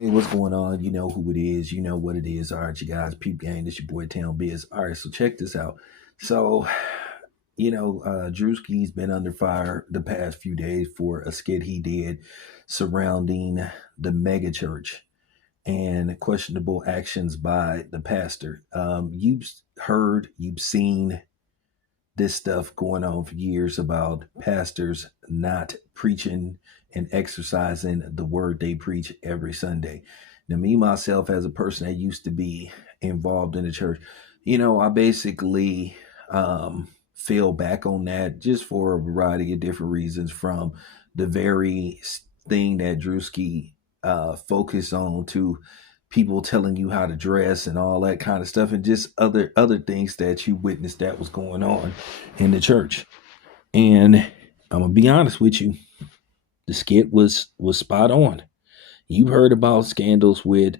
Hey, what's going on? You know who it is. You know what it is. All right, you guys, peep gang. This your boy Town Biz. All right, so check this out. So, Druski's been under fire the past few days for a skit he did surrounding the mega church and questionable actions by the pastor. You've heard, you've seen this stuff going on for years about pastors not preaching and exercising the word they preach every Sunday. Now, me myself, as a person that used to be involved in the church, I basically fell back on that just for a variety of different reasons. From the very thing that Druski focused on to people telling you how to dress and all that kind of stuff, and just other things that you witnessed that was going on in the church. And I'm gonna be honest with you, the skit was spot on. You've heard about scandals with,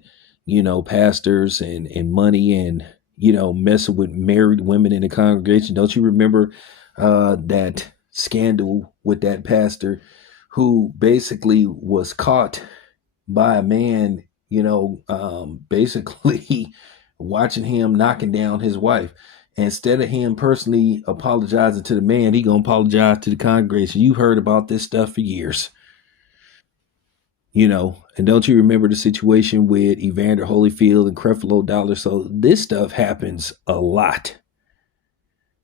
pastors and money and messing with married women in the congregation. Don't you remember that scandal with that pastor who basically was caught by a man, basically watching him knocking down his wife. Instead of him personally apologizing to the man, he gonna apologize to the congregation. You heard about this stuff for years, and don't you remember the situation with Evander Holyfield and Creflo Dollar? So this stuff happens a lot.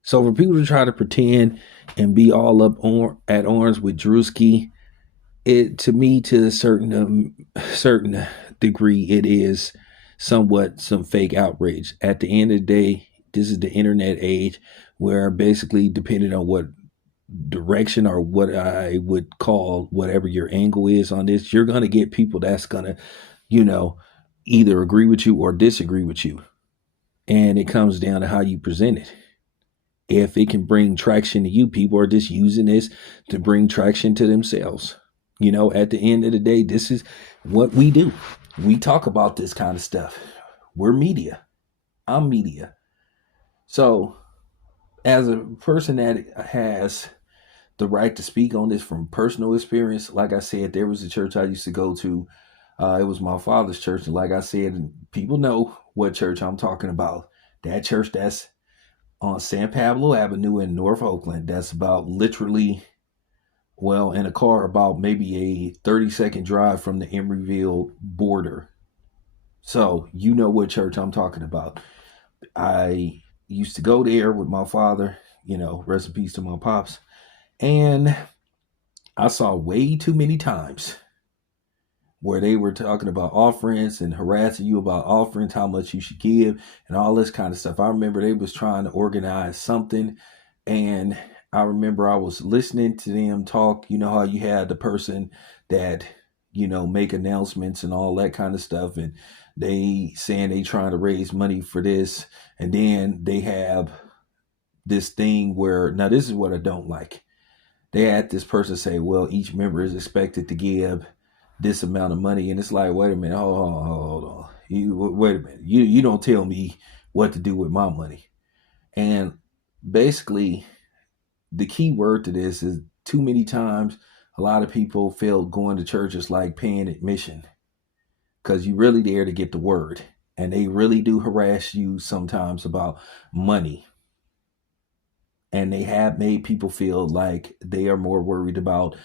So for people to try to pretend and be all up on at arms with Druski, it to me, to a certain degree, it is somewhat some fake outrage. At the end of the day, this is the internet age, where basically, depending on what direction or what I would call whatever your angle is on this, you're going to get people that's going to, you know either agree with you or disagree with you, and it comes down to how you present it. If it can bring traction to you, people are just using this to bring traction to themselves. At the end of the day, this is what we do. We talk about this kind of stuff. We're media. I'm media. So, as a person that has the right to speak on this from personal experience, like I said, there was a church I used to go to. It was my father's church. And like I said, people know what church I'm talking about. That church that's on San Pablo Avenue in North Oakland. That's about literally, well, in a car, about maybe a 30-second drive from the Emeryville border. So you know what church I'm talking about. I used to go there with my father, rest in peace to my pops. And I saw way too many times where they were talking about offerings and harassing you about offerings, how much you should give, and all this kind of stuff. I remember they was trying to organize something, and I remember I was listening to them talk. You know how you had the person that, make announcements and all that kind of stuff, and they saying they trying to raise money for this, and then they have this thing where, now this is what I don't like. They had this person say, well, each member is expected to give this amount of money, and it's like, wait a minute, hold on, wait a minute, you don't tell me what to do with my money. And basically, the key word to this is, too many times a lot of people feel going to church is like paying admission, because you're really there to get the word, and they really do harass you sometimes about money. And they have made people feel like they are more worried about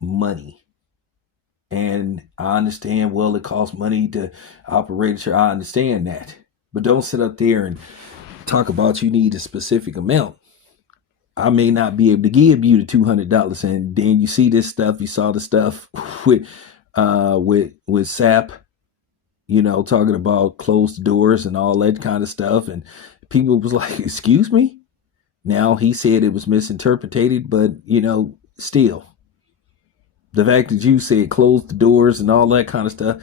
money. And I understand, well, it costs money to operate a church. I understand that. But don't sit up there and talk about you need a specific amount. I may not be able to give you the $200, and then you see this stuff. You saw the stuff with SAP, talking about closed doors and all that kind of stuff, and people was like, "Excuse me." Now he said it was misinterpreted, but still, the fact that you said close the doors and all that kind of stuff,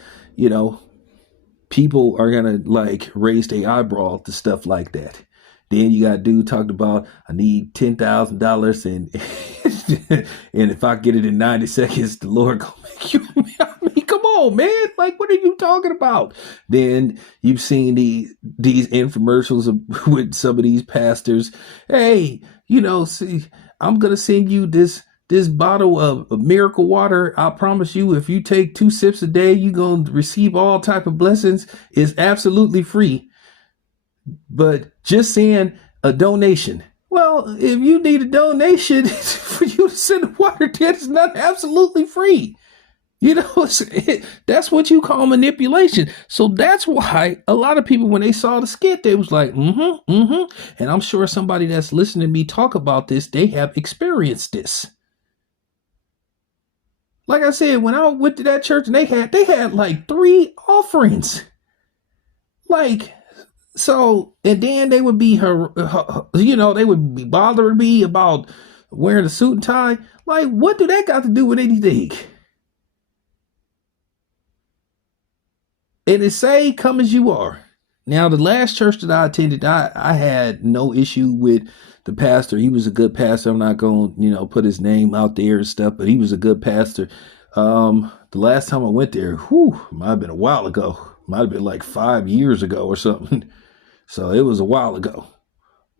people are gonna like raise their eyebrow to stuff like that. Then you got a dude talking about, I need $10,000, and and if I get it in 90 seconds, the Lord gonna make you. I mean, come on, man! Like, what are you talking about? Then you've seen these infomercials with some of these pastors. Hey, see, I'm gonna send you this this bottle of miracle water, I promise you, if you take 2 sips a day, you're going to receive all type of blessings. It's absolutely free. But just saying a donation. Well, if you need a donation for you to send the water, it's not absolutely free. You know, that's what you call manipulation. So that's why a lot of people, when they saw the skit, they was like, And I'm sure somebody that's listening to me talk about this, they have experienced this. Like I said, when I went to that church and they had like 3 offerings. Like, so, and then they would be they would be bothering me about wearing a suit and tie. Like, what do that got to do with anything? And it say, come as you are. Now, the last church that I attended, I had no issue with the pastor. He was a good pastor. I'm not going to, put his name out there and stuff, but he was a good pastor. The last time I went there, might have been a while ago. Might have been like 5 years ago or something. So it was a while ago.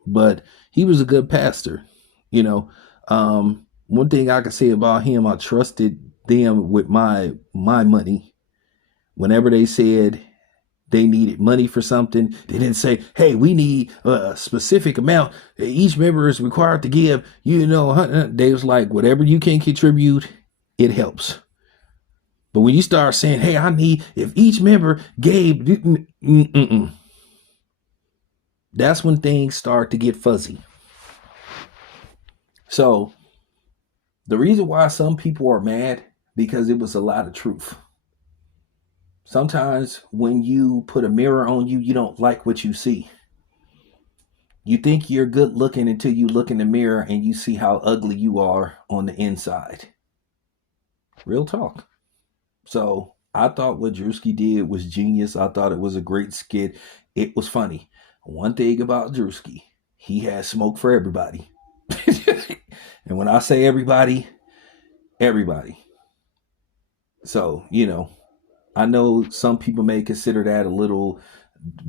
But he was a good pastor. One thing I can say about him, I trusted them with my money. Whenever they said they needed money for something, they didn't say, hey, we need a specific amount. Each member is required to give, they was like, whatever you can contribute, it helps. But when you start saying, hey, I need, if each member gave, that's when things start to get fuzzy. So the reason why some people are mad, because it was a lot of truth. Sometimes when you put a mirror on you, you don't like what you see. You think you're good looking until you look in the mirror and you see how ugly you are on the inside. Real talk. So I thought what Druski did was genius. I thought it was a great skit. It was funny. One thing about Druski, he has smoke for everybody. And when I say everybody, everybody. So, I know some people may consider that a little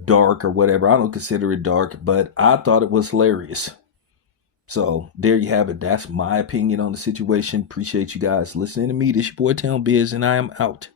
dark or whatever. I don't consider it dark, but I thought it was hilarious. So there you have it. That's my opinion on the situation. Appreciate you guys listening to me. This your boy Town Biz, and I am out.